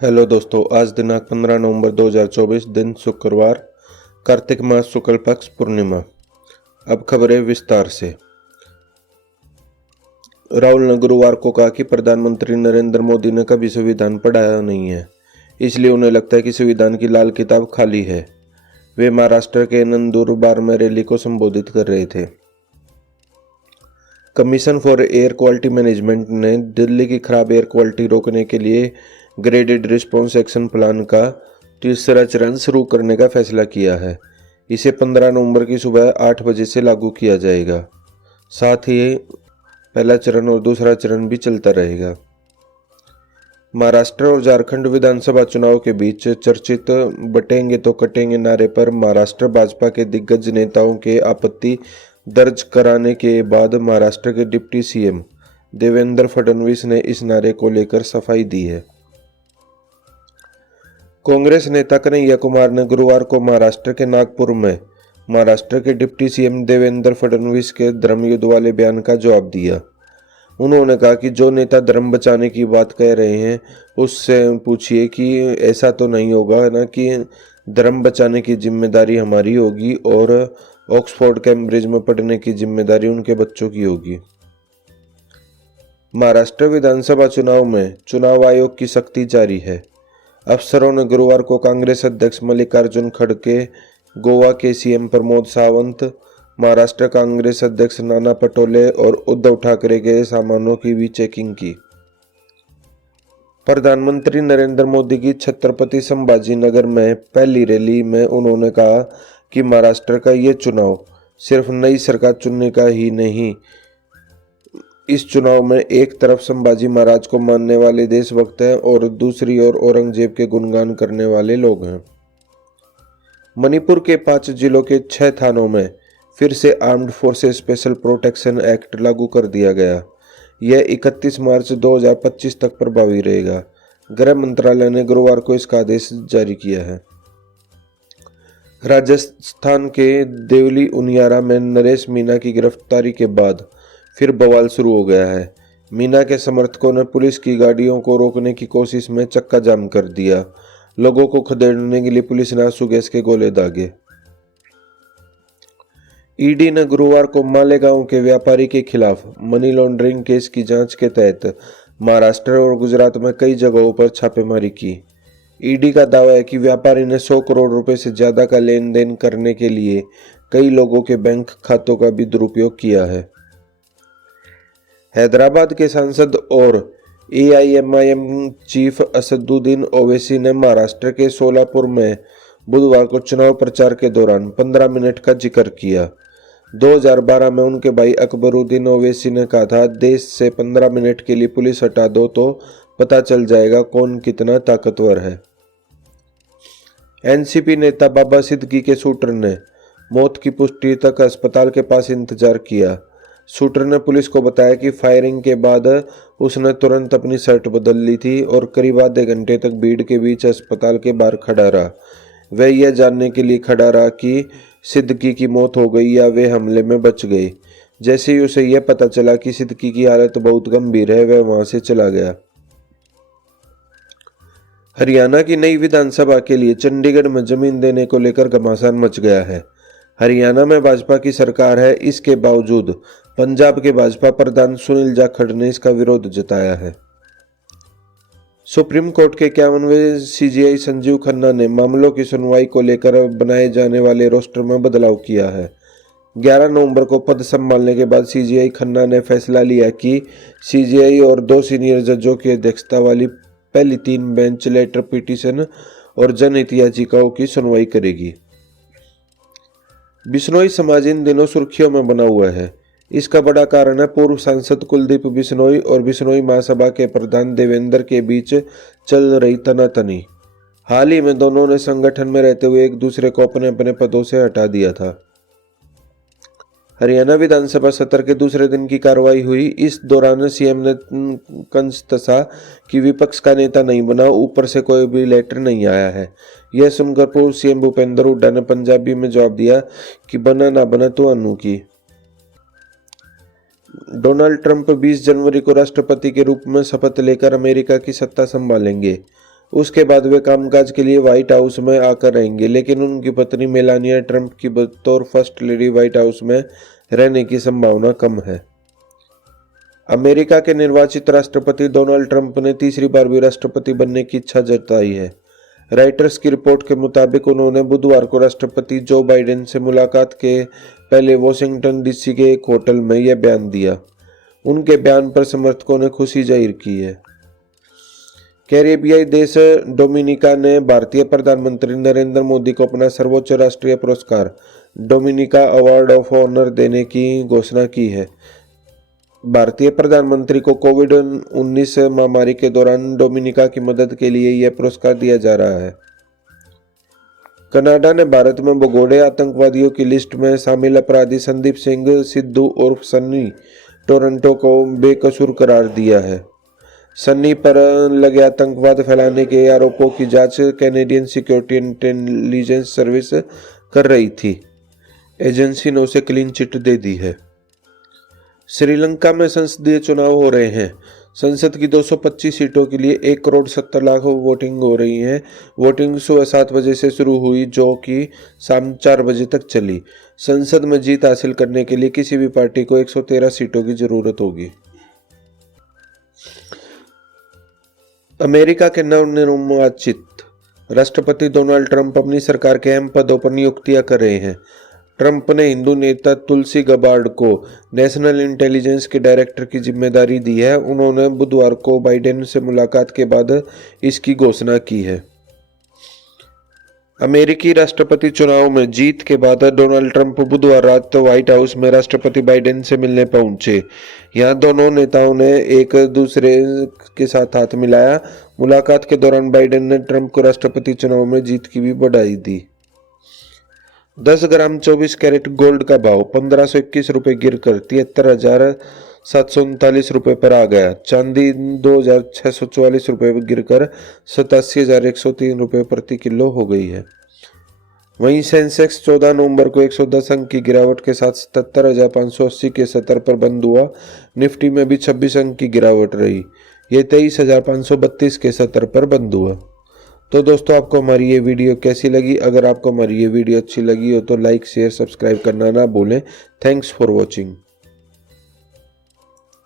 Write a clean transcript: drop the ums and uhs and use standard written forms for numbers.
Hello दोस्तों, आज दिनांक 15 नवंबर 2024, दिन शुक्रवार, कार्तिक मास शुक्ल पक्ष पूर्णिमा। अब खबरें विस्तार से। राहुल ने गुरुवार को कहा कि प्रधानमंत्री नरेंद्र मोदी ने कभी संविधान पढ़ाया नहीं है, इसलिए उन्हें लगता है कि संविधान की लाल किताब खाली है। वे महाराष्ट्र के नंदुरबार में रैली को संबोधित कर रहे थे। Commission for air quality management ने दिल्ली की खराब एयर क्वालिटी रोकने के लिए ग्रेडेड रिस्पॉन्स एक्शन प्लान का तीसरा चरण शुरू करने का फैसला किया है। इसे 15 नवंबर की सुबह 8 बजे से लागू किया जाएगा। साथ ही पहला चरण और दूसरा चरण भी चलता रहेगा। महाराष्ट्र और झारखंड विधानसभा चुनाव के बीच चर्चित बटेंगे तो कटेंगे नारे पर महाराष्ट्र भाजपा के दिग्गज नेताओं के आपत्ति दर्ज कराने के बाद महाराष्ट्र के डिप्टी सीएम देवेंद्र फडणवीस ने इस नारे को लेकर सफाई दी है। कांग्रेस नेता कन्हैया कुमार ने गुरुवार को महाराष्ट्र के नागपुर में महाराष्ट्र के डिप्टी सीएम देवेंद्र फडणवीस के धर्मयुद्ध वाले बयान का जवाब दिया। उन्होंने कहा कि जो नेता धर्म बचाने की बात कह रहे हैं उससे पूछिए कि ऐसा तो नहीं होगा ना कि धर्म बचाने की जिम्मेदारी हमारी होगी और ऑक्सफोर्ड कैम्ब्रिज में पढ़ने की जिम्मेदारी उनके बच्चों की होगी। महाराष्ट्र विधानसभा चुनाव में चुनाव आयोग की सख्ती जारी है। अफसरों ने गुरुवार को कांग्रेस अध्यक्ष मल्लिकार्जुन खड़गे, गोवा के सीएम प्रमोद सावंत, महाराष्ट्र कांग्रेस अध्यक्ष नाना पटोले और उद्धव ठाकरे के सामानों की भी चेकिंग की। प्रधानमंत्री नरेंद्र मोदी की छत्रपति संभाजीनगर में पहली रैली में उन्होंने कहा कि महाराष्ट्र का ये चुनाव सिर्फ नई सरकार चुनने का ही नहीं, इस चुनाव में एक तरफ संभाजी महाराज को मानने वाले देशभक्त हैं और दूसरी ओर औरंगजेब के गुणगान करने वाले लोग हैं। मणिपुर के 5 जिलों के 6 थानों में फिर से armed forces special protection act लागू कर दिया गया। यह 31 मार्च 2025 तक प्रभावी रहेगा। गृह मंत्रालय ने गुरुवार को इसका आदेश जारी किया है। राजस्थान के देवली उनियारा में नरेश मीणा की गिरफ्तारी के बाद फिर बवाल शुरू हो गया है। मीणा के समर्थकों ने पुलिस की गाड़ियों को रोकने की कोशिश में चक्का जाम कर दिया। लोगों को खदेड़ने के लिए पुलिस ने आंसू गैस के गोले दागे। ईडी ने गुरुवार को मालेगांव के व्यापारी के खिलाफ मनी लॉन्ड्रिंग केस की जांच के तहत महाराष्ट्र और गुजरात में कई जगहों पर छापेमारी की। ईडी का दावा है कि व्यापारी ने 100 करोड़ रुपए से ज्यादा का लेन देन करने के लिए कई लोगों के बैंक खातों का भी दुरुपयोग किया है। हैदराबाद के सांसद और एआईएमआईएम चीफ असदुद्दीन ओवैसी ने महाराष्ट्र के सोलापुर में बुधवार को चुनाव प्रचार के दौरान 15 मिनट का जिक्र किया। 2012 में उनके भाई अकबरुद्दीन ओवैसी ने कहा था, देश से 15 मिनट के लिए पुलिस हटा दो तो पता चल जाएगा कौन कितना ताकतवर है। एनसीपी नेता बाबा सिद्दीकी के शूटर ने मौत की पुष्टि तक अस्पताल के पास इंतजार किया। शूटर ने पुलिस को बताया कि फायरिंग के बाद उसने तुरंत अपनी शर्ट बदल ली थी और करीब आधे घंटे तक भीड़ के बीच अस्पताल के बाहर खड़ा रहा। वह यह जानने के लिए खड़ा रहा कि सिद्दीकी की मौत हो गई या वे हमले में बच गए। जैसे ही उसे यह पता चला कि सिद्दीकी की हालत बहुत गंभीर है, वह वहां से चला गया। हरियाणा की नई विधानसभा के लिए चंडीगढ़ में जमीन देने को लेकर घमासान मच गया है। हरियाणा में भाजपा की सरकार है, इसके बावजूद पंजाब के भाजपा प्रधान सुनील जाखड़ ने इसका विरोध जताया है। सुप्रीम कोर्ट के 51वें सीजेआई संजीव खन्ना ने मामलों की सुनवाई को लेकर बनाए जाने वाले रोस्टर में बदलाव किया है। 11 नवंबर को पद संभालने के बाद सीजेआई खन्ना ने फैसला लिया कि सीजेआई और 2 सीनियर जजों की अध्यक्षता वाली पहली 3 बेंच लेटर पिटीशन और जनहित याचिकाओं की सुनवाई करेगी। बिश्नोई समाज इन दिनों सुर्खियों में बना हुआ है। इसका बड़ा कारण है पूर्व सांसद कुलदीप बिश्नोई और बिश्नोई महासभा के प्रधान देवेंद्र के बीच चल रही तनातनी। हाल ही में दोनों ने संगठन में रहते हुए एक दूसरे को अपने अपने पदों से हटा दिया था। हरियाणा विधानसभा सत्र के दूसरे दिन की कार्रवाई हुई। इस दौरान सीएम ने कंस कसा कि विपक्ष का नेता नहीं बना, ऊपर से कोई भी लेटर नहीं आया है। यह सुनकर पूर्व सीएम भूपेंद्र हुड्डा ने पंजाबी में जवाब दिया कि बना ना बना तो अनु की। डोनाल्ड ट्रंप 20 जनवरी को राष्ट्रपति के रूप में शपथ लेकर अमेरिका की सत्ता संभालेंगे। उसके बाद वे कामकाज के लिए व्हाइट हाउस में आकर रहेंगे, लेकिन उनकी पत्नी मेलानिया ट्रंप की बतौर फर्स्ट लेडी व्हाइट हाउस में रहने की संभावना कम है। अमेरिका के निर्वाचित राष्ट्रपति डोनाल्ड ट्रंप ने तीसरी बार भी राष्ट्रपति बनने की इच्छा जताई है। राइटर्स की रिपोर्ट के मुताबिक उन्होंने बुधवार को राष्ट्रपति जो बाइडेन से मुलाकात के पहले वॉशिंगटन डीसी के एक होटल में यह बयान दिया। उनके बयान पर समर्थकों ने खुशी जाहिर की है। कैरेबियाई देश डोमिनिका ने भारतीय प्रधानमंत्री नरेंद्र मोदी को अपना सर्वोच्च राष्ट्रीय पुरस्कार डोमिनिका अवार्ड ऑफ ऑनर देने की घोषणा की है। भारतीय प्रधानमंत्री को कोविड-19 महामारी के दौरान डोमिनिका की मदद के लिए यह पुरस्कार दिया जा रहा है। कनाडा ने भारत में भगोड़े आतंकवादियों की लिस्ट में शामिल अपराधी संदीप सिंह सिद्धू उर्फ सन्नी टोरंटो को बेकसूर करार दिया है। सन्नी पर लगे आतंकवाद फैलाने के आरोपों की जांच कैनेडियन सिक्योरिटी इंटेलिजेंस सर्विस कर रही थी। एजेंसी ने उसे क्लीन चिट दे दी है। श्रीलंका में संसदीय चुनाव हो रहे हैं। संसद की 225 सीटों के लिए 1 करोड़ 70 लाख वोटिंग हो रही है। वोटिंग सुबह 7 बजे से शुरू हुई, जो कि शाम 4 बजे तक चली। संसद में जीत हासिल करने के लिए किसी भी पार्टी को 113 सीटों की जरूरत होगी। अमेरिका के नवनिर्वाचित राष्ट्रपति डोनाल्ड ट्रंप अपनी सरकार के अहम पदों पर नियुक्तियां कर रहे हैं। ट्रंप ने हिंदू नेता तुलसी गबार्ड को नेशनल इंटेलिजेंस के डायरेक्टर की जिम्मेदारी दी है। उन्होंने बुधवार को बाइडेन से मुलाकात के बाद इसकी घोषणा की है। अमेरिकी राष्ट्रपति चुनाव में जीत के बाद डोनाल्ड ट्रंप बुधवार रात व्हाइट हाउस में राष्ट्रपति बाइडेन से मिलने पहुंचे। यहां दोनों नेताओं ने एक दूसरे के साथ हाथ मिलाया। मुलाकात के दौरान बाइडेन ने ट्रंप को राष्ट्रपति चुनाव में जीत की भी बधाई दी। 10 ग्राम 24 कैरेट गोल्ड का भाव 1521 रुपये गिरकर 73,739 रुपये पर आ गया। चांदी 2,644 रुपये गिरकर 87,103 रुपये प्रति किलो हो गई है। वहीं सेंसेक्स 14 नवंबर को 110 अंक की गिरावट के साथ 77,580 के स्तर पर बंद हुआ। निफ्टी में भी 26 अंक की गिरावट रही। ये 23,532 के स्तर पर बंद हुआ। तो दोस्तों, आपको हमारी ये वीडियो कैसी लगी? अगर आपको हमारी ये वीडियो अच्छी लगी हो तो लाइक शेयर सब्सक्राइब करना ना भूलें। Thanks for watching.